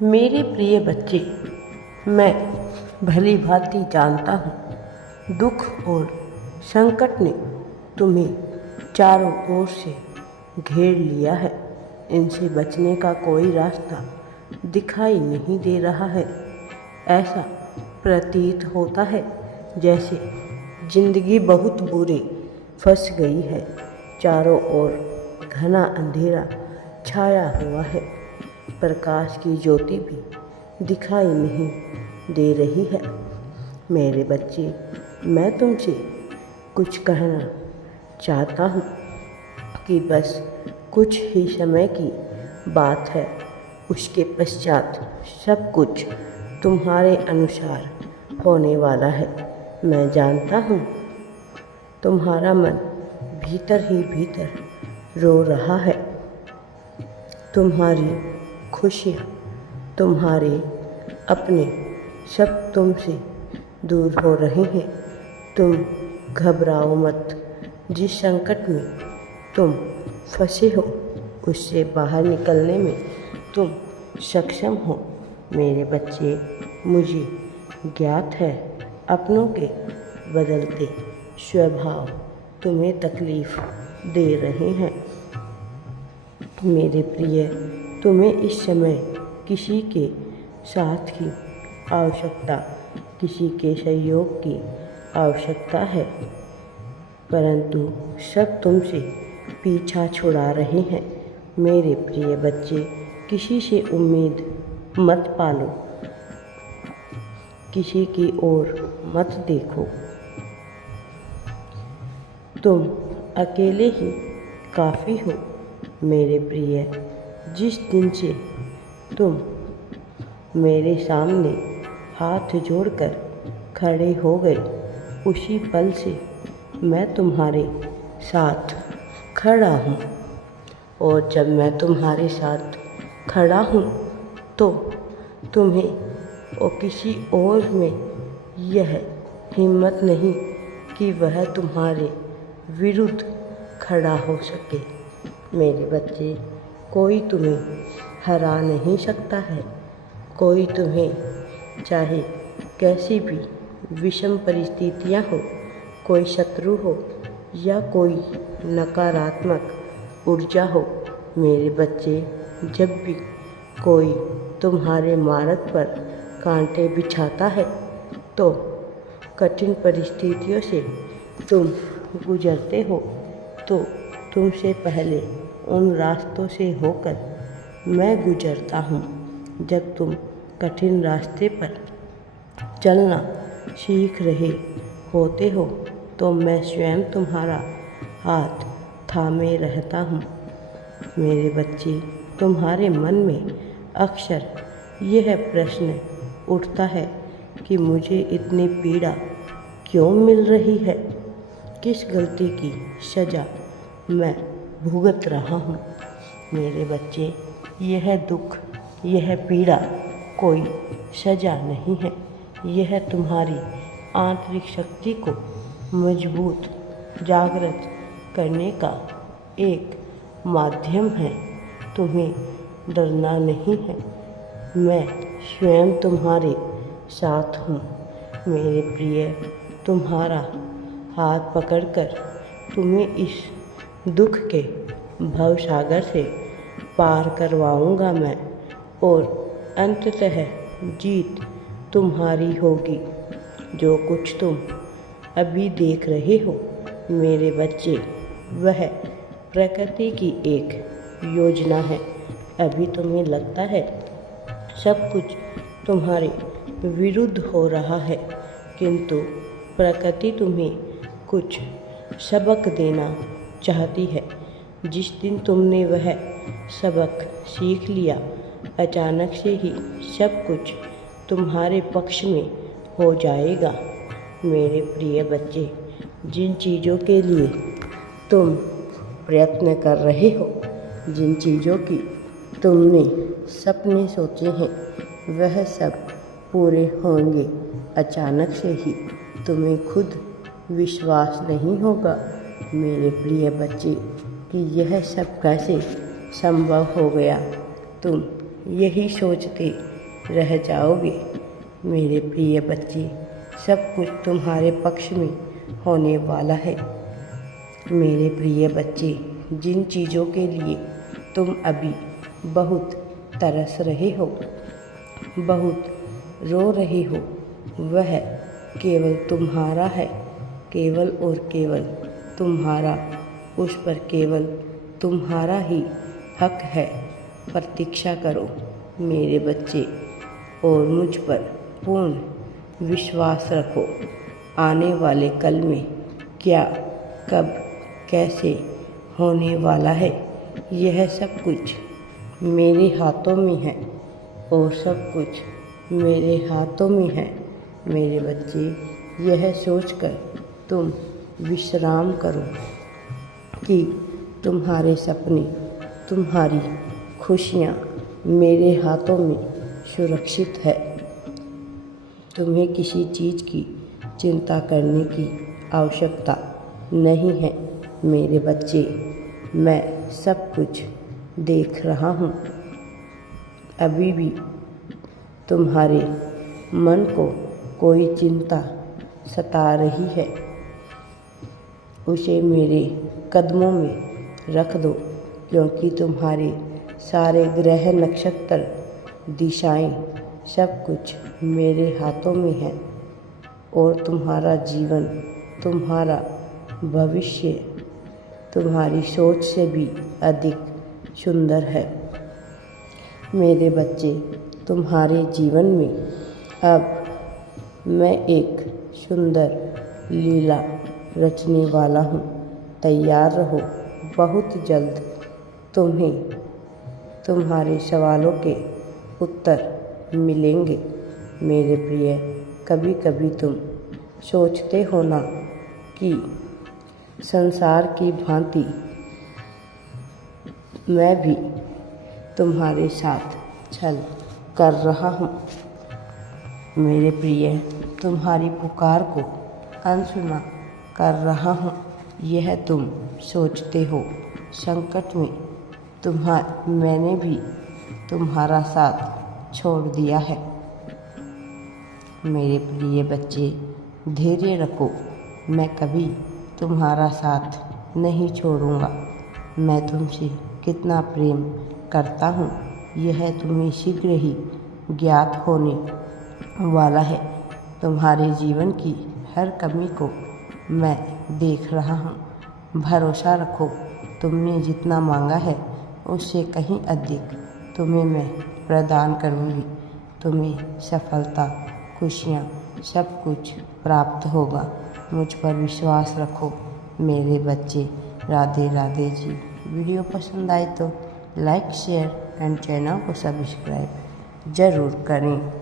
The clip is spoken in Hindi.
मेरे प्रिय बच्चे, मैं भली भांति जानता हूँ दुख और संकट ने तुम्हें चारों ओर से घेर लिया है। इनसे बचने का कोई रास्ता दिखाई नहीं दे रहा है। ऐसा प्रतीत होता है जैसे जिंदगी बहुत बुरी फंस गई है। चारों ओर घना अंधेरा छाया हुआ है। प्रकाश की ज्योति भी दिखाई नहीं दे रही है। मेरे बच्चे, मैं तुमसे कुछ कहना चाहता हूँ कि बस कुछ ही समय की बात है। उसके पश्चात सब कुछ तुम्हारे अनुसार होने वाला है। मैं जानता हूँ तुम्हारा मन भीतर ही भीतर रो रहा है। तुम्हारी खुशियाँ, तुम्हारे अपने सब तुमसे दूर हो रहे हैं। तुम घबराओ मत। जिस संकट में तुम फंसे हो उससे बाहर निकलने में तुम सक्षम हो। मेरे बच्चे, मुझे ज्ञात है अपनों के बदलते स्वभाव तुम्हें तकलीफ दे रहे हैं। मेरे प्रिय, तुम्हें इस समय किसी के साथ की आवश्यकता, किसी के सहयोग की आवश्यकता है, परंतु सब तुमसे पीछा छुड़ा रहे हैं। मेरे प्रिय बच्चे, किसी से उम्मीद मत पालो, किसी की ओर मत देखो। तुम अकेले ही काफ़ी हो। मेरे प्रिय, जिस दिन से तुम मेरे सामने हाथ जोड़कर खड़े हो गए, उसी पल से मैं तुम्हारे साथ खड़ा हूँ। और जब मैं तुम्हारे साथ खड़ा हूँ तो तुम्हें और किसी और में यह हिम्मत नहीं कि वह तुम्हारे विरुद्ध खड़ा हो सके। मेरे बच्चे, कोई तुम्हें हरा नहीं सकता है। कोई तुम्हें, चाहे कैसी भी विषम परिस्थितियाँ हो, कोई शत्रु हो या कोई नकारात्मक ऊर्जा हो, मेरे बच्चे, जब भी कोई तुम्हारे मार्ग पर कांटे बिछाता है तो कठिन परिस्थितियों से तुम गुजरते हो तो तुमसे पहले उन रास्तों से होकर मैं गुजरता हूँ। जब तुम कठिन रास्ते पर चलना सीख रहे होते हो तो मैं स्वयं तुम्हारा हाथ थामे रहता हूँ। मेरे बच्चे, तुम्हारे मन में अक्सर यह प्रश्न उठता है कि मुझे इतनी पीड़ा क्यों मिल रही है, किस गलती की सज़ा मैं भुगत रहा हूँ। मेरे बच्चे, यह दुख, यह पीड़ा कोई सज़ा नहीं है। यह तुम्हारी आंतरिक शक्ति को मजबूत, जागृत करने का एक माध्यम है। तुम्हें डरना नहीं है। मैं स्वयं तुम्हारे साथ हूँ। मेरे प्रिय, तुम्हारा हाथ पकड़कर तुम्हें इस दुख के भवसागर से पार करवाऊँगा मैं, और अंततः जीत तुम्हारी होगी। जो कुछ तुम अभी देख रहे हो मेरे बच्चे, वह प्रकृति की एक योजना है। अभी तुम्हें लगता है सब कुछ तुम्हारे विरुद्ध हो रहा है, किंतु प्रकृति तुम्हें कुछ सबक देना चाहती है। जिस दिन तुमने वह सबक सीख लिया, अचानक से ही सब कुछ तुम्हारे पक्ष में हो जाएगा। मेरे प्रिय बच्चे, जिन चीज़ों के लिए तुम प्रयत्न कर रहे हो, जिन चीज़ों की तुमने सपने सोचे हैं, वह सब पूरे होंगे। अचानक से ही तुम्हें खुद विश्वास नहीं होगा मेरे प्रिय बच्चे कि यह सब कैसे संभव हो गया। तुम यही सोचते रह जाओगे। मेरे प्रिय बच्चे, सब कुछ तुम्हारे पक्ष में होने वाला है। मेरे प्रिय बच्चे, जिन चीज़ों के लिए तुम अभी बहुत तरस रहे हो, बहुत रो रहे हो, वह केवल तुम्हारा है, केवल और केवल तुम्हारा। उस पर केवल तुम्हारा ही हक है। प्रतीक्षा करो मेरे बच्चे, और मुझ पर पूर्ण विश्वास रखो। आने वाले कल में क्या, कब, कैसे होने वाला है, यह सब कुछ मेरे हाथों में है, और सब कुछ मेरे हाथों में है। मेरे बच्चे, यह सोचकर तुम विश्राम करो कि तुम्हारे सपने, तुम्हारी खुशियाँ मेरे हाथों में सुरक्षित है। तुम्हें किसी चीज़ की चिंता करने की आवश्यकता नहीं है। मेरे बच्चे, मैं सब कुछ देख रहा हूँ। अभी भी तुम्हारे मन को कोई चिंता सता रही है, उसे मेरे कदमों में रख दो, क्योंकि तुम्हारे सारे ग्रह, नक्षत्र, दिशाएं, सब कुछ मेरे हाथों में है। और तुम्हारा जीवन, तुम्हारा भविष्य तुम्हारी सोच से भी अधिक सुंदर है। मेरे बच्चे, तुम्हारे जीवन में अब मैं एक सुंदर लीला रचने वाला हूँ। तैयार रहो, बहुत जल्द तुम्हें तुम्हारे सवालों के उत्तर मिलेंगे। मेरे प्रिय, कभी कभी तुम सोचते हो ना कि संसार की भांति मैं भी तुम्हारे साथ छल कर रहा हूँ। मेरे प्रिय, तुम्हारी पुकार को अनसुना कर रहा हूँ, यह तुम सोचते हो। संकट में मैंने भी तुम्हारा साथ छोड़ दिया है। मेरे प्रिय बच्चे, धैर्य रखो, मैं कभी तुम्हारा साथ नहीं छोड़ूंगा। मैं तुमसे कितना प्रेम करता हूँ, यह तुम्हें शीघ्र ही ज्ञात होने वाला है। तुम्हारे जीवन की हर कमी को मैं देख रहा हूँ। भरोसा रखो, तुमने जितना मांगा है उससे कहीं अधिक तुम्हें मैं प्रदान करूँगी। तुम्हें सफलता, खुशियाँ, सब कुछ प्राप्त होगा। मुझ पर विश्वास रखो मेरे बच्चे। राधे राधे जी। वीडियो पसंद आए तो लाइक, शेयर एंड चैनल को सब्सक्राइब ज़रूर करें।